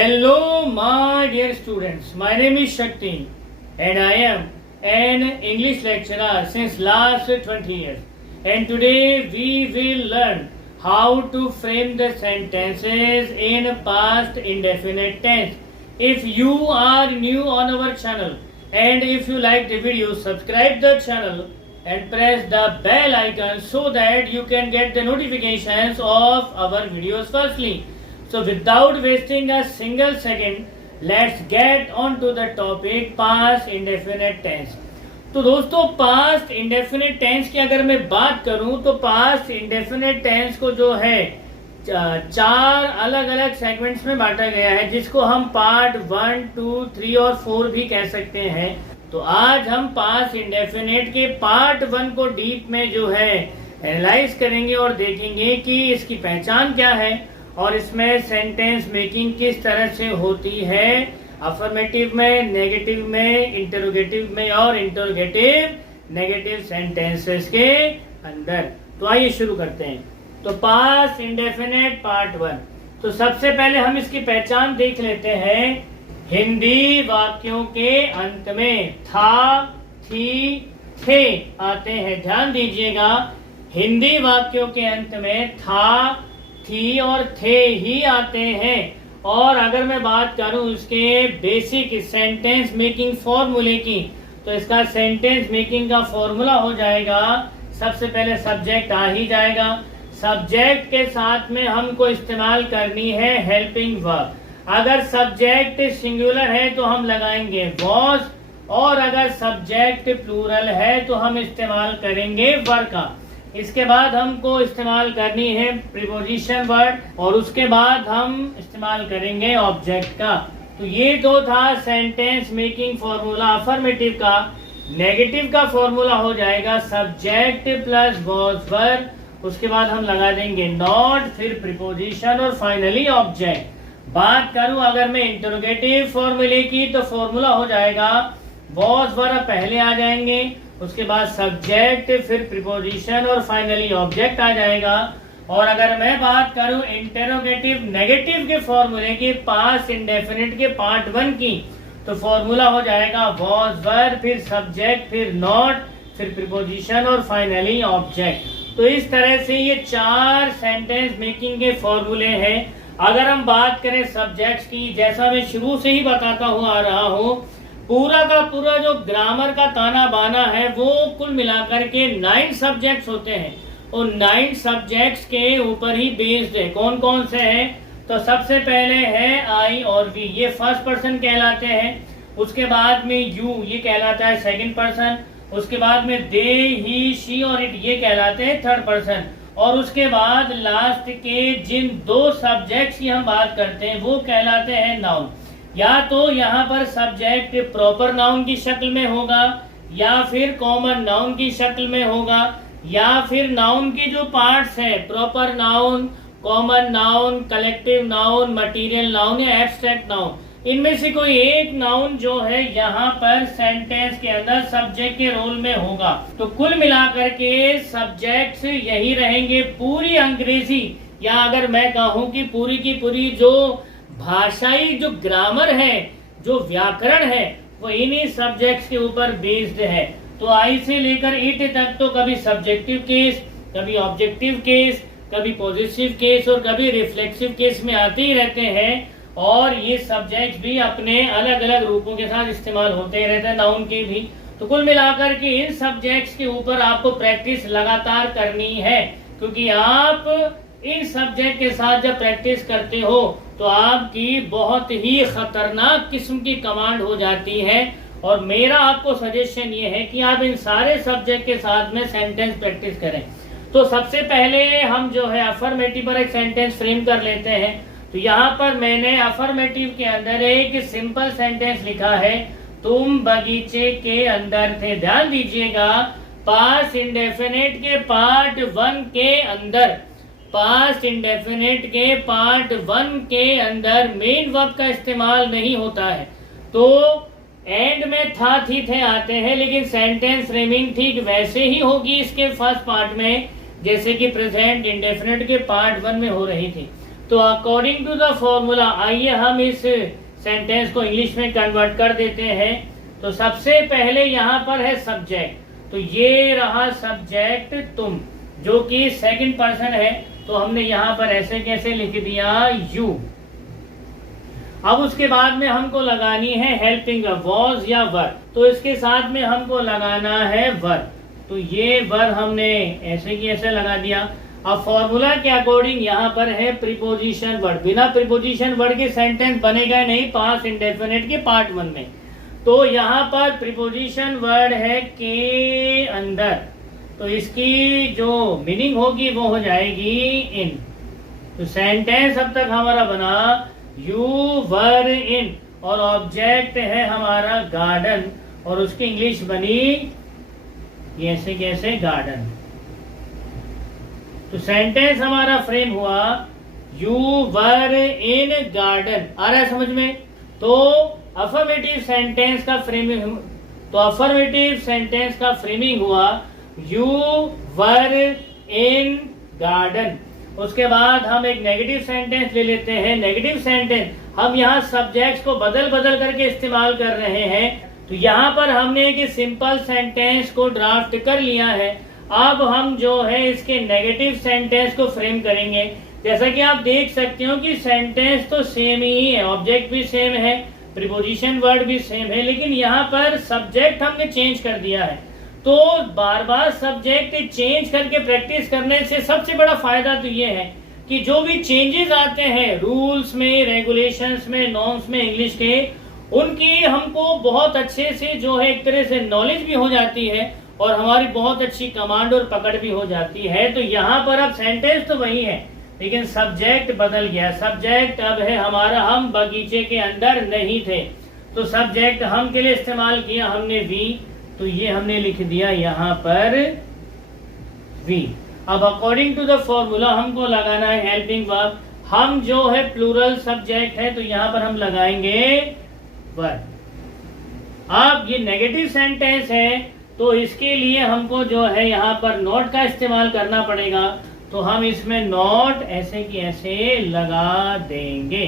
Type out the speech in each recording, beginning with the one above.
Hello, my dear students. My name is Shakti, and I am an English lecturer since last 20 years. And today we will learn how to frame the sentences in past indefinite tense. If you are new on our channel and if you like the video, subscribe the channel and press the bell icon so that you can get the notifications of our videos firstly. So without wasting a single second, let's get on to the topic past indefinite tense. तो दोस्तों past indefinite tense की अगर मैं बात करूं तो past indefinite tense को जो है चार अलग अलग सेगमेंट्स में बांटा गया है, जिसको हम पार्ट 1, 2, 3 और 4 भी कह सकते हैं। तो आज हम पास्ट इंडेफिनिट के पार्ट 1 को डीप में जो है एनालाइज करेंगे और देखेंगे कि इसकी पहचान क्या है और इसमें सेंटेंस मेकिंग किस तरह से होती है, अफर्मेटिव में, नेगेटिव में, इंटरोगेटिव में और इंटरोगेटिव नेगेटिव सेंटेंसेस के अंदर। तो आइए शुरू करते हैं। तो पास्ट इंडेफिनिट पार्ट 1। तो सबसे पहले हम इसकी पहचान देख लेते हैं। हिंदी वाक्यों के अंत में था, थी, थे आते हैं। ध्यान दीजिएगा, हिंदी वाक्यों के अंत में था, थी और थे ही आते हैं। और अगर मैं बात करूं इसके बेसिक सेंटेंस मेकिंग फॉर्मूले की, तो इसका सेंटेंस मेकिंग का फॉर्मूला हो जाएगा, सबसे पहले सब्जेक्ट आ ही जाएगा। सब्जेक्ट के साथ में हमको इस्तेमाल करनी है हेल्पिंग वर्ब। अगर सब्जेक्ट सिंगुलर है तो हम लगाएंगे वॉज, और अगर सब्जेक्ट प्लूरल है तो हम इस्तेमाल करेंगे वर का। इसके बाद हमको इस्तेमाल करनी है प्रीपोजिशन वर्ड, और उसके बाद हम इस्तेमाल करेंगे ऑब्जेक्ट का। तो ये तो था सेंटेंस मेकिंग फॉर्मूला अफर्मेटिव का। नेगेटिव का फॉर्मूला हो जाएगा सब्जेक्ट प्लस वॉज वर, उसके बाद हम लगा देंगे नॉट, फिर प्रीपोजिशन और फाइनली ऑब्जेक्ट। बात करूं अगर मैं इंटरोगेटिव फॉर्मूले की, तो फॉर्मूला हो जाएगा वॉज वर पहले आ जाएंगे, उसके बाद सब्जेक्ट, फिर प्रीपोजिशन और फाइनली ऑब्जेक्ट आ जाएगा। और अगर मैं बात करूं इंटरोगेटिव नेगेटिव के फॉर्मूले की, पास्ट इंडेफिनिट के पार्ट 1 की, तो फॉर्मूला हो जाएगा वॉज वर, फिर सब्जेक्ट, फिर नॉट, फिर प्रीपोजिशन और फाइनली ऑब्जेक्ट। तो इस तरह से ये 4 सेंटेंस मेकिंग के फॉर्मूले हैं। अगर हम बात करें सब्जेक्ट्स की, जैसा मैं शुरू से ही बताता हुआ आ रहा हूँ, पूरा का पूरा जो ग्रामर का ताना बाना है वो कुल मिलाकर के 9 सब्जेक्ट्स होते हैं, और 9 सब्जेक्ट्स के ऊपर ही बेस्ड है। कौन कौन से हैं? तो सबसे पहले है आई और वी, ये फर्स्ट पर्सन कहलाते हैं। उसके बाद में यू, ये कहलाता है सेकंड पर्सन। उसके बाद में दे, ही, शी और इट, ये कहलाते हैं थर्ड पर्सन। और उसके बाद लास्ट के जिन 2 सब्जेक्ट्स की हम बात करते हैं वो कहलाते हैं नाउन। या तो यहाँ पर सब्जेक्ट प्रॉपर नाउन की शक्ल में होगा, या फिर कॉमन नाउन की शक्ल में होगा, या फिर नाउन के जो पार्ट्स हैं, proper noun, common noun, collective noun, material noun या एब्स्ट्रैक्ट नाउन, इनमें से कोई एक नाउन जो है यहाँ पर सेंटेंस के अंदर सब्जेक्ट के रोल में होगा। तो कुल मिलाकर के सब्जेक्ट्स यही रहेंगे। पूरी अंग्रेजी, या अगर मैं कहूँ कि पूरी की पूरी जो भाषाई जो ग्रामर है, जो व्याकरण है, वो इन्हीं सब्जेक्ट्स के ऊपर बेस्ड है। तो आई से लेकर इट तक तो कभी सब्जेक्टिव केस, कभी ऑब्जेक्टिव केस, कभी पॉजिटिव केस और कभी रिफ्लेक्सिव केस में आते ही रहते हैं। और ये सब्जेक्ट्स भी अपने अलग अलग रूपों के साथ इस्तेमाल होते ही रहते हैं, नाउन के भी। तो कुल मिलाकर के इन सब्जेक्ट्स के ऊपर आपको प्रैक्टिस लगातार करनी है, क्योंकि आप इन सब्जेक्ट के साथ जब प्रैक्टिस करते हो तो आपकी बहुत ही खतरनाक किस्म की कमांड हो जाती है। और मेरा आपको सजेशन ये है कि आप इन सारे सब्जेक्ट के साथ में सेंटेंस प्रैक्टिस करें। तो सबसे पहले हम जो है अफर्मेटिव पर एक सेंटेंस फ्रेम कर लेते हैं। तो यहाँ पर मैंने अफर्मेटिव के अंदर एक सिंपल सेंटेंस लिखा है, तुम बगीचे के अंदर थे। ध्यान दीजिएगा, पास्ट इंडेफिनिट के पार्ट 1 के अंदर, पास्ट इंडेफिनिट के पार्ट 1 के अंदर मेन वर्ब का इस्तेमाल नहीं होता है। तो एंड में था, थी, थे आते हैं, लेकिन सेंटेंस फ्रेमिंग ठीक वैसे ही होगी इसके फर्स्ट पार्ट में जैसे कि प्रेजेंट इंडेफिनिट के पार्ट 1 में हो रही थी। तो अकॉर्डिंग टू द फॉर्मूला, आइए हम इस सेंटेंस को इंग्लिश में कन्वर्ट कर देते हैं। तो सबसे पहले यहाँ पर है सब्जेक्ट, तो ये रहा सब्जेक्ट तुम, जो कि सेकंड पर्सन है, तो हमने यहाँ पर ऐसे कैसे लिख दिया, यू। अब उसके बाद में हमको लगानी है हेल्पिंग वर्ब, वॉज या वर, तो इसके साथ में हमको लगाना है वर, तो ये वर हमने ऐसे की ऐसे लगा दिया। अब फॉर्मूला के अकॉर्डिंग यहाँ पर है प्रीपोजिशन वर्ड, बिना प्रीपोजिशन वर्ड के सेंटेंस बनेगा नहीं पास्ट इंडेफिनिट के पार्ट 1 में। तो यहाँ पर प्रीपोजिशन वर्ड है के अंदर, तो इसकी जो मीनिंग होगी वो हो जाएगी इन। तो सेंटेंस अब तक हमारा बना यू वर इन, और ऑब्जेक्ट है हमारा गार्डन, और उसकी इंग्लिश बनी ऐसे कैसे, गार्डन। तो सेंटेंस हमारा फ्रेम हुआ यू वर इन गार्डन। आ रहा है समझ में? तो अफर्मेटिव सेंटेंस का फ्रेमिंग, तो अफर्मेटिव सेंटेंस का फ्रेमिंग हुआ यू वर इन गार्डन। उसके बाद हम एक नेगेटिव सेंटेंस ले लेते हैं। नेगेटिव सेंटेंस हम यहाँ सब्जेक्ट्स को बदल बदल करके इस्तेमाल कर रहे हैं। तो यहाँ पर हमने एक सिंपल सेंटेंस को ड्राफ्ट कर लिया है। अब हम जो है इसके नेगेटिव सेंटेंस को फ्रेम करेंगे। जैसा कि आप देख सकते हो कि सेंटेंस तो सेम ही है, ऑब्जेक्ट भी सेम है, प्रीपोजिशन वर्ड भी सेम है, लेकिन यहाँ पर सब्जेक्ट हमने चेंज कर दिया है। तो बार बार सब्जेक्ट चेंज करके प्रैक्टिस करने से सबसे बड़ा फायदा तो ये है कि जो भी चेंजेस आते हैं रूल्स में, रेगुलेशंस में, नॉर्म्स में इंग्लिश के, उनकी हमको बहुत अच्छे से जो है एक तरह से नॉलेज भी हो जाती है, और हमारी बहुत अच्छी कमांड और पकड़ भी हो जाती है। तो यहाँ पर अब सेंटेंस तो वही है, लेकिन सब्जेक्ट बदल गया। सब्जेक्ट अब है हमारा हम बगीचे के अंदर नहीं थे, तो सब्जेक्ट हम के लिए इस्तेमाल किया हमने वी, तो ये हमने लिख दिया यहाँ पर वी। अब अकॉर्डिंग टू द फॉर्मूला हमको लगाना है हेल्पिंग वर्ब। हम जो है प्लूरल सब्जेक्ट है, तो यहाँ पर हम लगाएंगे वर्ब। अब ये नेगेटिव सेंटेंस है, तो इसके लिए हमको जो है यहाँ पर नॉट का इस्तेमाल करना पड़ेगा। तो हम इसमें नॉट ऐसे की ऐसे लगा देंगे।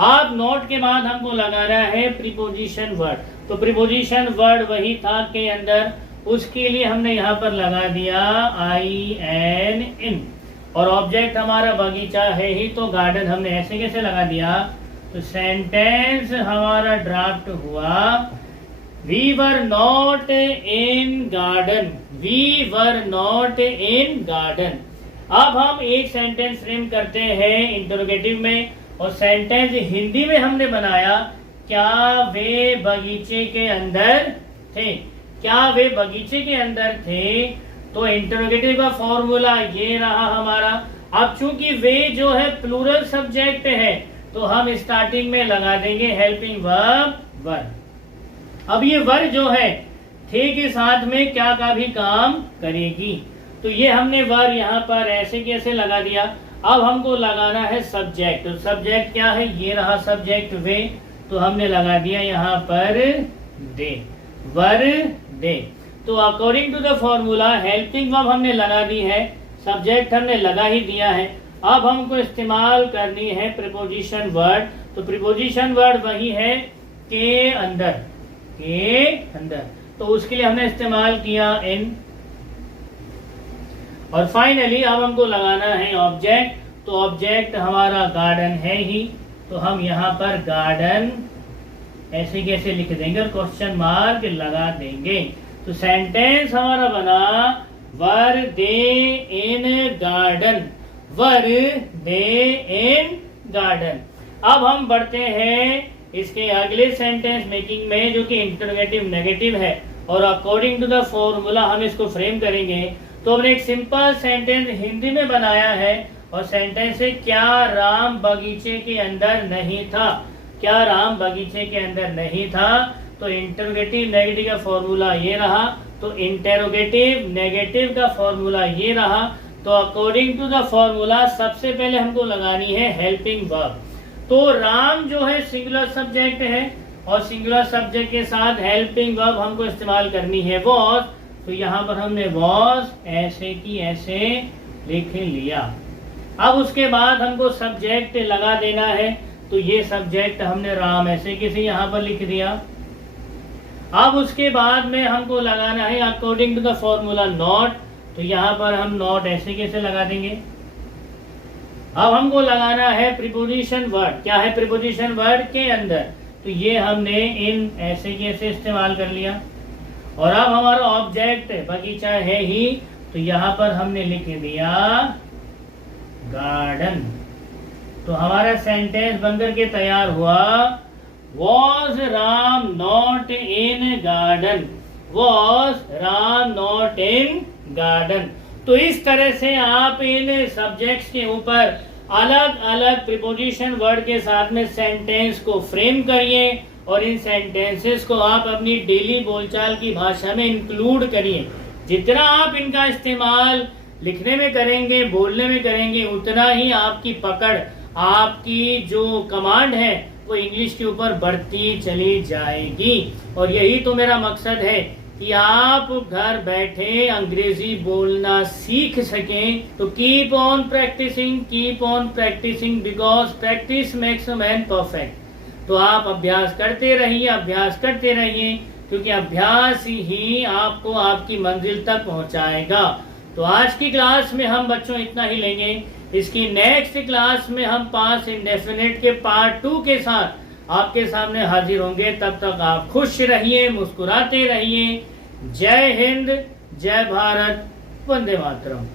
अब नॉट के बाद हमको लगाना है प्रीपोजिशन वर्ड। तो प्रीपोजिशन वर्ड वही था के अंदर, उसके लिए हमने यहाँ पर लगा दिया आई एन इन, और ऑब्जेक्ट हमारा बगीचा है ही, तो गार्डन हमने ऐसे कैसे लगा दिया। तो सेंटेंस हमारा ड्राफ्ट हुआ we were not in garden, we were not in garden. अब हम एक सेंटेंस फ्रेम करते हैं इंटरोगेटिव में, और सेंटेंस हिंदी में हमने बनाया क्या वे बगीचे के अंदर थे, क्या वे बगीचे के अंदर थे। तो इंटरोगेटिव का फॉर्मूला ये रहा हमारा। अब चूंकि वे जो है प्लूरल सब्जेक्ट है, तो हम स्टार्टिंग में लगा देंगे हेल्पिंग वर्ब वर। अब ये वर जो है थे के साथ में क्या का भी काम करेगी, तो ये हमने वर यहाँ पर ऐसे कैसे लगा दिया। अब हमको लगाना है सब्जेक्ट। तो सब्जेक्ट क्या है, ये रहा सब्जेक्ट वे, तो हमने लगा दिया यहाँ पर दे, वर दे। तो according to the formula helping verb हमने लगा दी है, सब्जेक्ट हमने लगा ही दिया है। अब हमको इस्तेमाल करनी है प्रीपोजिशन वर्ड। तो प्रीपोजिशन वर्ड वही है के अंदर, के अंदर, तो उसके लिए हमने इस्तेमाल किया इन। और फाइनली अब हमको लगाना है ऑब्जेक्ट। तो ऑब्जेक्ट हमारा गार्डन है ही, तो हम यहाँ पर गार्डन ऐसे कैसे लिख देंगे और क्वेश्चन मार्क लगा देंगे। तो सेंटेंस हमारा बना वर दे इन गार्डन, वर दे इन गार्डन। अब हम बढ़ते हैं इसके अगले सेंटेंस मेकिंग में, जो कि इंटरोगेटिव नेगेटिव है, और अकॉर्डिंग टू द फॉर्मूला हम इसको फ्रेम करेंगे। तो हमने एक सिंपल सेंटेंस हिंदी में बनाया है, और सेंटेंस है क्या राम बगीचे के अंदर नहीं था, क्या राम बगीचे के अंदर नहीं था। तो इंटरोगेटिव नेगेटिव का फॉर्मूला ये रहा, तो इंटरोगेटिव नेगेटिव का फॉर्मूला ये रहा। तो अकॉर्डिंग टू द फॉर्मूला सबसे पहले हमको लगानी है हेल्पिंग वर्ब। तो राम जो है सिंगुलर सब्जेक्ट है, और सिंगुलर सब्जेक्ट के साथ हेल्पिंग वर्ब हमको इस्तेमाल करनी है वॉज। तो यहाँ पर हमने वॉज ऐसे की ऐसे लिख लिया। अब उसके बाद हमको सब्जेक्ट लगा देना है, तो ये सब्जेक्ट हमने राम ऐसे किसी यहाँ पर लिख दिया। अब उसके बाद में हमको लगाना है according to the formula not, तो यहाँ पर हम नॉट ऐसे कैसे लगा देंगे। अब हमको लगाना है प्रीपोजिशन वर्ड। क्या है प्रीपोजिशन वर्ड के अंदर, तो ये हमने इन ऐसे कैसे इस्तेमाल कर लिया। और अब हमारा ऑब्जेक्ट बगीचा है ही, तो यहाँ पर हमने लिख दिया गार्डन। तो हमारा सेंटेंस बनकर के तैयार हुआ, was Ram not in garden, was Ram not in garden. तो इस तरह से आप इन सब्जेक्ट्स के ऊपर अलग अलग प्रीपोजिशन वर्ड के साथ में सेंटेंस को फ्रेम करिए और इन सेंटेंसेस को आप अपनी डेली बोलचाल की भाषा में इंक्लूड करिए। जितना आप इनका इस्तेमाल लिखने में करेंगे, बोलने में करेंगे, उतना ही आपकी पकड़, आपकी जो कमांड है वो इंग्लिश के ऊपर बढ़ती चली जाएगी। और यही तो मेरा मकसद है कि आप घर बैठे अंग्रेजी बोलना सीख सकें। तो keep on practicing because practice makes a man perfect. तो आप अभ्यास करते रहिए, क्योंकि अभ्यास ही आपको आपकी मंजिल तक पहुंचाएगा। तो आज की क्लास में हम बच्चों इतना ही लेंगे। इसकी नेक्स्ट क्लास में हम पास्ट इंडेफिनिट के पार्ट 2 के साथ आपके सामने हाजिर होंगे। तब तक आप खुश रहिए, मुस्कुराते रहिए। जय हिंद, जय भारत, वंदे मातरम।